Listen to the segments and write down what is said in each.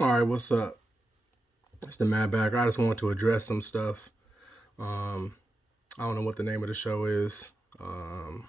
All right, what's up? It's the Mad Bagger. I just wanted to address some stuff. Um, I don't know what the name of the show is. Well,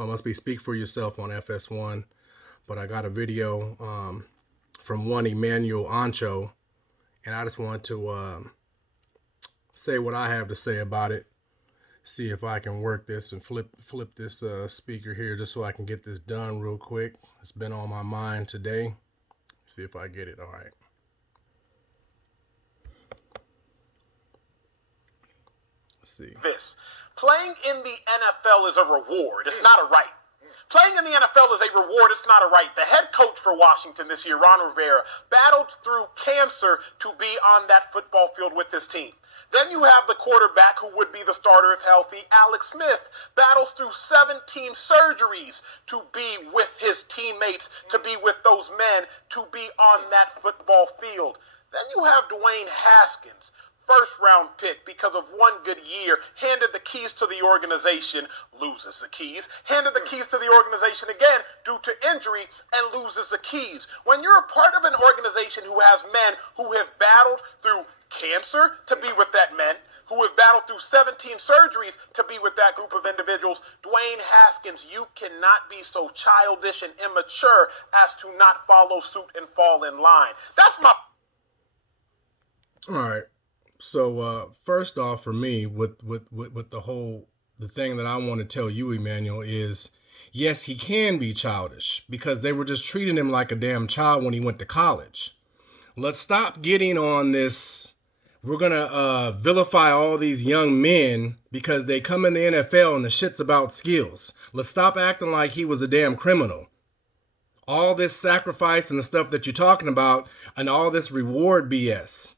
it must be Speak for Yourself on FS1. But I got a video from one Emmanuel Ancho, and I just want to say what I have to say about it. See if I can work this and flip this speaker here just so I can get this done real quick. It's been on my mind today. See if I get it. All right. Let's see. This. Playing in the NFL is a reward. It's not a right. Playing in the NFL is a reward. It's not a right. The head coach for Washington this year, Ron Rivera, battled through cancer to be on that football field with his team. Then you have the quarterback who would be the starter if healthy, Alex Smith, battles through 17 surgeries to be with his teammates, to be with those men, to be on that football field. Then you have Dwayne Haskins, first-round pick because of one good year, handed the keys to the organization, loses the keys, handed the keys to the organization again due to injury, and loses the keys. When you're a part of an organization who has men who have battled through cancer to be with that men, who have battled through 17 surgeries to be with that group of individuals, Dwayne Haskins, you cannot be so childish and immature as to not follow suit and fall in line. That's my... All right. So first off, for me, with the thing that I want to tell you, Emmanuel, is yes, he can be childish because they were just treating him like a damn child when he went to college. Let's stop getting on this. We're gonna vilify all these young men because they come in the NFL and the shit's about skills. Let's stop acting like he was a damn criminal. All this sacrifice and the stuff that you're talking about and all this reward BS.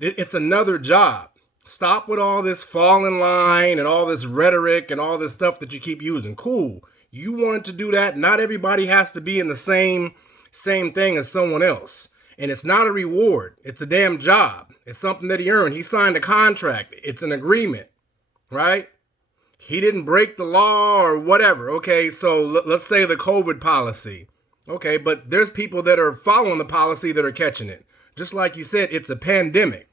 It's another job. Stop with all this fall in line and all this rhetoric and all this stuff that you keep using. Cool. You wanted to do that. Not everybody has to be in the same thing as someone else. And it's not a reward. It's a damn job. It's something that he earned. He signed a contract. It's an agreement, right? He didn't break the law or whatever. Okay, so let's say the COVID policy. Okay, but there's people that are following the policy that are catching it. Just like you said, it's a pandemic.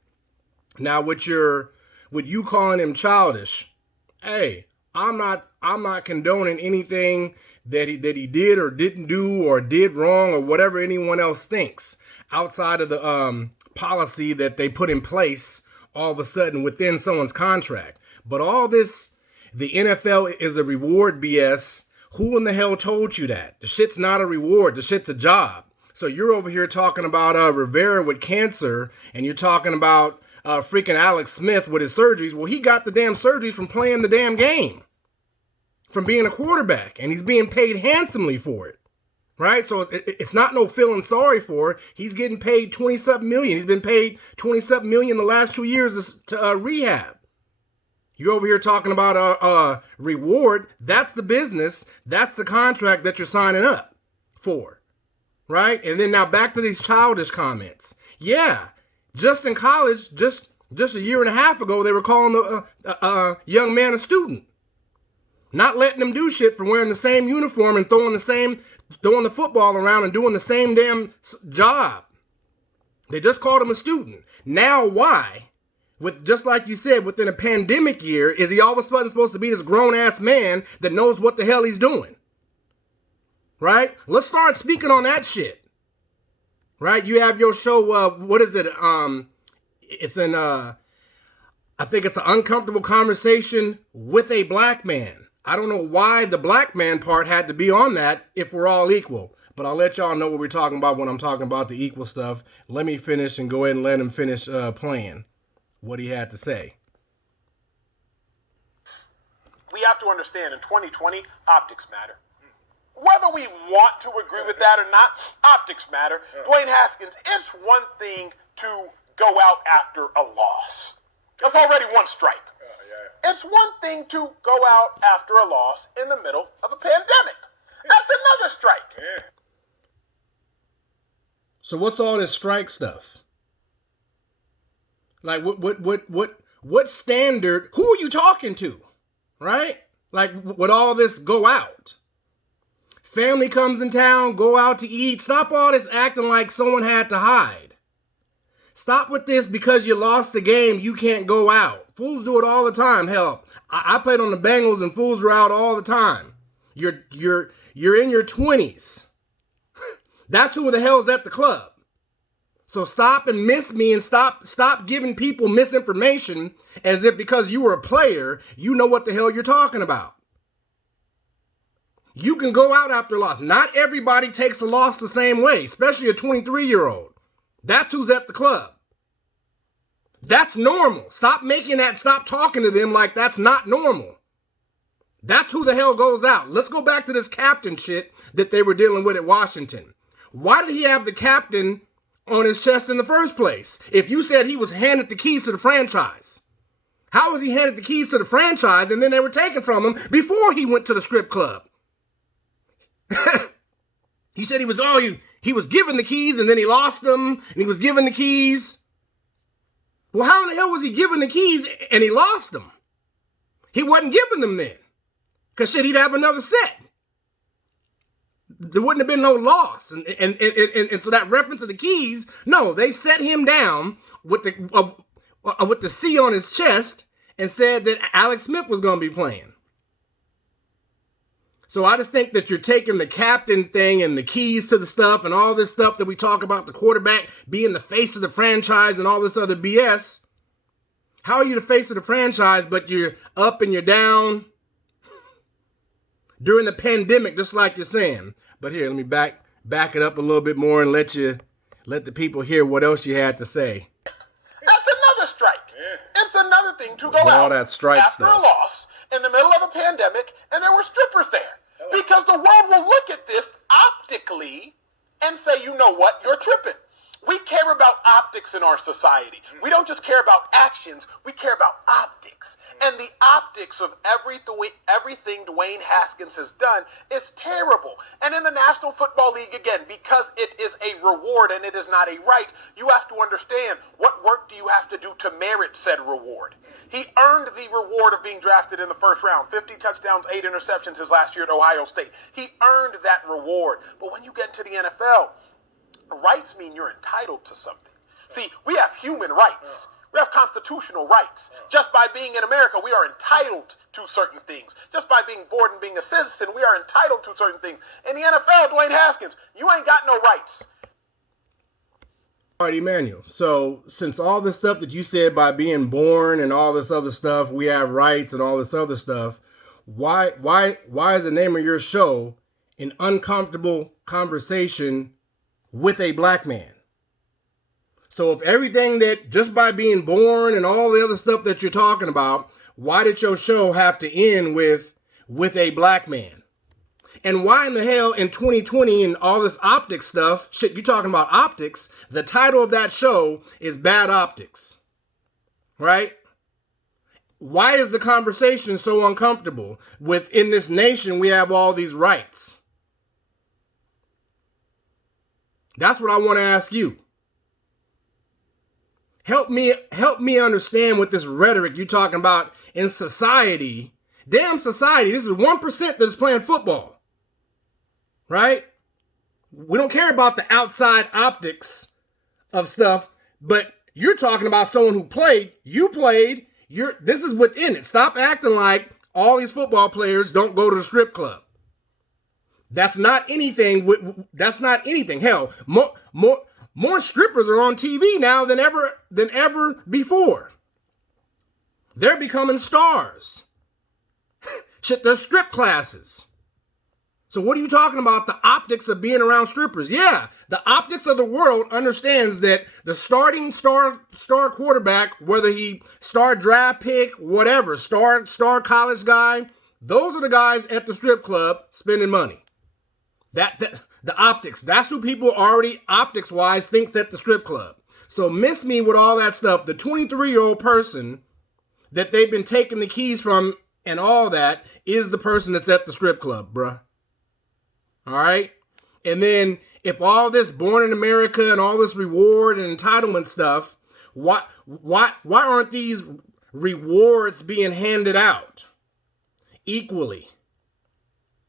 Now, with you calling him childish, hey, I'm not condoning anything that he did or didn't do or did wrong or whatever anyone else thinks outside of the policy that they put in place all of a sudden within someone's contract. But all this, the NFL is a reward BS. Who in the hell told you that? The shit's not a reward. The shit's a job. So you're over here talking about Rivera with cancer, and you're talking about freaking Alex Smith with his surgeries. Well, he got the damn surgeries from playing the damn game, from being a quarterback, and he's being paid handsomely for it, right? So it's not no feeling sorry for it. He's getting paid $27 million. He's been paid $27 million the last 2 years to rehab. You're over here talking about reward. That's the business. That's the contract that you're signing up for. Right? And then now back to these childish comments. Yeah, just in college, just a year and a half ago, they were calling the young man a student. Not letting him do shit for wearing the same uniform and throwing the football around and doing the same damn job. They just called him a student. Now why? Just like you said, within a pandemic year, is he all of a sudden supposed to be this grown-ass man that knows what the hell he's doing? Right? Let's start speaking on that shit. Right? You have your show, what is it? It's I think it's an uncomfortable conversation with a black man. I don't know why the black man part had to be on that if we're all equal. But I'll let y'all know what we're talking about when I'm talking about the equal stuff. Let me finish and go ahead and let him finish playing what he had to say. We have to understand in 2020, optics matter. Whether we want to agree with that or not, optics matter. Dwayne Haskins, it's one thing to go out after a loss. That's already one strike. It's one thing to go out after a loss in the middle of a pandemic. That's another strike. So what's all this strike stuff? Like what standard? Who are you talking to? Right? Like with all this go out. Family comes in town, go out to eat. Stop all this acting like someone had to hide. Stop with this because you lost the game, you can't go out. Fools do it all the time. Hell, I played on the Bengals and fools were out all the time. You're in your 20s. That's who the hell's at the club. So stop and miss me and stop giving people misinformation as if because you were a player, you know what the hell you're talking about. You can go out after a loss. Not everybody takes a loss the same way, especially a 23-year-old. That's who's at the club. That's normal. Stop talking to them like that's not normal. That's who the hell goes out. Let's go back to this captain shit that they were dealing with at Washington. Why did he have the captain on his chest in the first place? If you said he was handed the keys to the franchise, how was he handed the keys to the franchise and then they were taken from him before he went to the strip club? He said he was given the keys and then he lost them and he was given the keys. Well, how in the hell was he given the keys and he lost them? He wasn't giving them then. Because shit, he'd have another set. There wouldn't have been no loss. And so that reference to the keys, no, they set him down with the C on his chest and said that Alex Smith was going to be playing. So I just think that you're taking the captain thing and the keys to the stuff and all this stuff that we talk about, the quarterback being the face of the franchise and all this other BS. How are you the face of the franchise, but you're up and you're down during the pandemic, just like you're saying? But here, let me back it up a little bit more and let the people hear what else you had to say. That's another strike. It's another thing to go out all that strike after stuff. a loss in the middle of a pandemic and there were strippers there. Because the world will look at this optically and say, you know what, you're tripping. We care about optics in our society. We don't just care about actions, we care about optics. And the optics of everything Dwayne Haskins has done is terrible. And in the National Football League, again, because it is a reward and it is not a right, you have to understand what work do you have to do to merit said reward. He earned the reward of being drafted in the first round. 50 touchdowns, 8 interceptions his last year at Ohio State. He earned that reward. But when you get into the NFL, rights mean you're entitled to something. See, we have human rights. We have constitutional rights. Just by being in America, we are entitled to certain things. Just by being born and being a citizen, we are entitled to certain things. In the NFL, Dwayne Haskins, you ain't got no rights. All right, Emmanuel. So since all this stuff that you said by being born and all this other stuff, we have rights and all this other stuff, why is the name of your show An Uncomfortable Conversation with a Black Man? So if everything that just by being born and all the other stuff that you're talking about, why did your show have to end with a black man? And why in the hell in 2020 and all this optics stuff, shit, you're talking about optics, the title of that show is Bad Optics, right? Why is the conversation so uncomfortable? In this nation, we have all these rights. That's what I want to ask you. Help me understand what this rhetoric you're talking about in society. Damn society, this is 1% that is playing football, right? We don't care about the outside optics of stuff, but you're talking about someone who played, you played, this is within it. Stop acting like all these football players don't go to the strip club. That's not anything. Hell, more strippers are on TV now than ever before. They're becoming stars. Shit, there's strip classes. So what are you talking about? The optics of being around strippers? Yeah, the optics of the world understands that the starting star quarterback, whether he star draft pick, whatever, star college guy, those are the guys at the strip club spending money. The optics, that's who people already optics-wise thinks at the strip club. So miss me with all that stuff. The 23-year-old person that they've been taking the keys from and all that is the person that's at the strip club, bruh. All right? And then if all this born in America and all this reward and entitlement stuff, why aren't these rewards being handed out equally?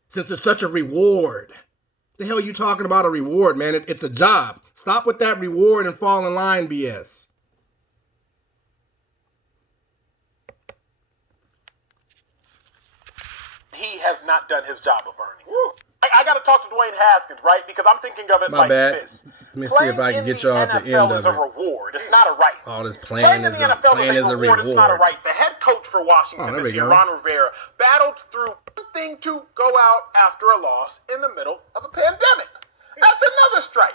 Since it's such a reward. The hell you talking about a reward, man? It's a job. Stop with that reward and fall in line BS. he has not done his job of earning. I got to talk to Dwayne Haskins, right? Because I'm thinking of it My like bad. this. Let me see if I can get y'all at the end of is a it. reward. It's not a right. All this Playing plan in is the a NFL plan is is a a reward. It's not a reward. right. The head coach for Washington this year, go. Ron Rivera, battled through one thing to go out after a loss in the middle of a pandemic. That's another strike.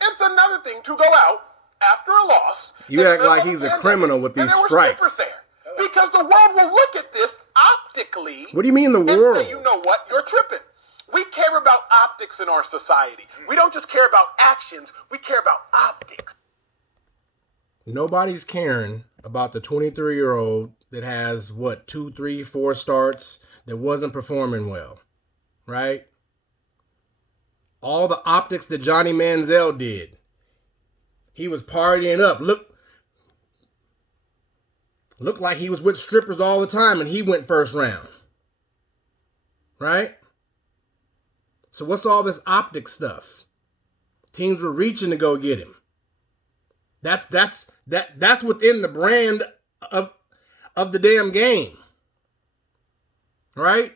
It's another thing to go out after a loss. You act like he's a criminal with these strikes. There. Because the world will look at this optically. What do you mean the and world? say, you know what? You're tripping. We care about optics in our society. We don't just care about actions. We care about optics. Nobody's caring about the 23-year-old that has, 2, 3, 4 starts that wasn't performing well, right? All the optics that Johnny Manziel did. He was partying up. Looked like he was with strippers all the time and he went first round. Right? So what's all this optic stuff? Teams were reaching to go get him. That's within the brand of the damn game. Right?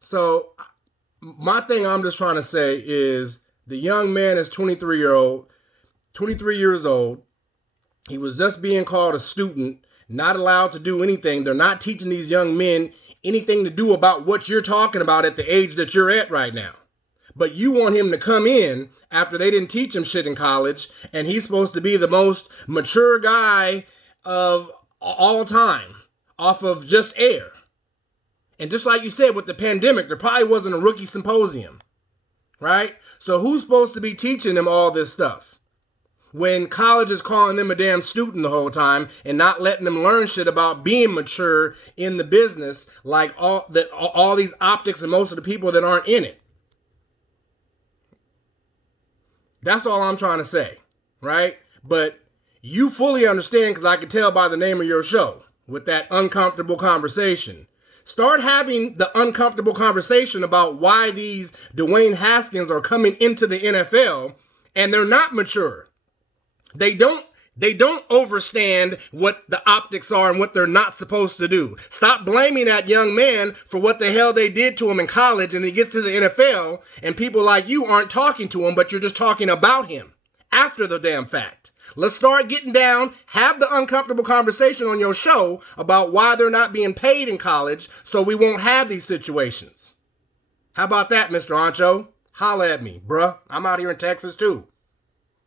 So my thing I'm just trying to say is the young man is 23 years old. He was just being called a student, not allowed to do anything. They're not teaching these young men anything to do about what you're talking about at the age that you're at right now. But you want him to come in after they didn't teach him shit in college, and he's supposed to be the most mature guy of all time off of just air. And just like you said with the pandemic, there probably wasn't a rookie symposium, right? So who's supposed to be teaching them all this stuff when college is calling them a damn student the whole time and not letting them learn shit about being mature in the business like all these optics and most of the people that aren't in it? That's all I'm trying to say, right? But you fully understand, because I can tell by the name of your show, with that uncomfortable conversation. Start having the uncomfortable conversation about why these Dwayne Haskins are coming into the NFL and they're not mature. They don't understand what the optics are and what they're not supposed to do. Stop blaming that young man for what the hell they did to him in college, and he gets to the NFL and people like you aren't talking to him, but you're just talking about him after the damn fact. Let's start getting down, have the uncomfortable conversation on your show about why they're not being paid in college so we won't have these situations. How about that, Mr. Ancho? Holla at me, bruh. I'm out here in Texas too.